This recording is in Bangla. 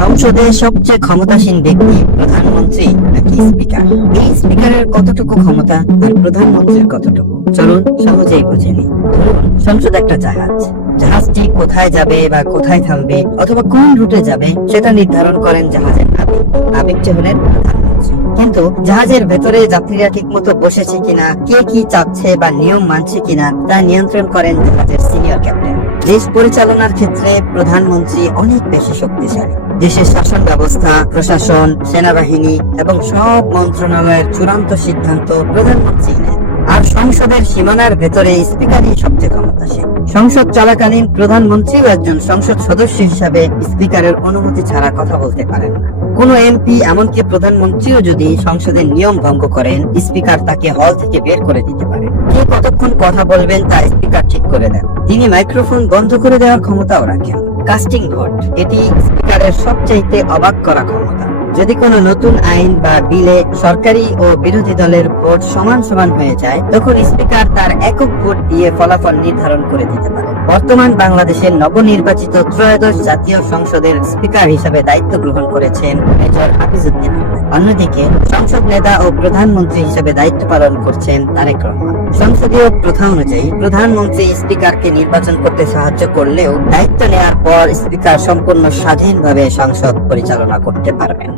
সংসদে সবচেয়ে ক্ষমতাসীন ব্যক্তি প্রধানমন্ত্রী নাকি স্পিকার? এই স্পিকারের কতটুকু ক্ষমতা আর প্রধানমন্ত্রীর কতটুকু, চলুন সহজেই বুঝে নিই। ধরুন সংসদ একটা জাহাজ, জাহাজটি কোথায় যাবে বা কোথায় থামবে অথবা কোন রুটে যাবে সেটা নির্ধারণ করেন জাহাজের নাবিক। নাবিকটি হলেন প্রধানমন্ত্রী। কিন্তু জাহাজের ভেতরে যাত্রীরা ঠিক মতো বসেছে কিনা, কে কি চাচ্ছে বা নিয়ম মানছে কিনা তা নিয়ন্ত্রণ করেন জাহাজের সিনিয়র ক্যাপ্টেন। দেশ পরিচালনার ক্ষেত্রে প্রধানমন্ত্রী অনেক বেশি শক্তিশালী। দেশের শাসন ব্যবস্থা, প্রশাসন, সেনাবাহিনী এবং সব মন্ত্রণালয়ের চূড়ান্ত সিদ্ধান্ত প্রধানমন্ত্রী নেন। আর সংসদের সীমানার ভেতরে স্পিকারই সবচেয়ে ক্ষমতাশীল। সংসদ চলাকালীন প্রধানমন্ত্রীও একজন সংসদ সদস্য হিসাবে স্পিকারের অনুমতি ছাড়া কথা বলতে পারেন না। কোনো এমপি, এমনকি প্রধানমন্ত্রীও যদি সংসদের নিয়ম ভঙ্গ করেন, স্পিকার তাকে হল থেকে বের করে দিতে পারে। কে কতক্ষণ কথা বলবেন তা স্পিকার ঠিক করে দেন। তিনি মাইক্রোফোন বন্ধ করে দেওয়ার ক্ষমতাও রাখেন। কাস্টিং ভোট, এটি স্পিকারের সবচাইতে অবাক করা ক্ষমতা। যদি কোনো নতুন আইন বা বিলে সরকারি ও বিরোধী দলের ভোট সমান সমান হয়ে যায়, তখন স্পিকার তার একক ভোট দিয়ে ফলাফল নির্ধারণ করে দিতে পারে। বর্তমান বাংলাদেশের নবনির্বাচিত ত্রয়োদশ জাতীয় সংসদের স্পিকার হিসেবে দায়িত্ব গ্রহণ করেছেন মেজর হাফিজউদ্দিন আহমেদ। অন্যদিকে সংসদ নেতা ও প্রধানমন্ত্রী হিসেবে দায়িত্ব পালন করছেন তারেক রহমান। সংসদীয় প্রথা অনুযায়ী প্রধানমন্ত্রী স্পিকারকে নির্বাচন করতে সাহায্য করলেও দায়িত্ব নেওয়ার পর স্পিকার সম্পূর্ণ স্বাধীনভাবে সংসদ পরিচালনা করতে পারবেন।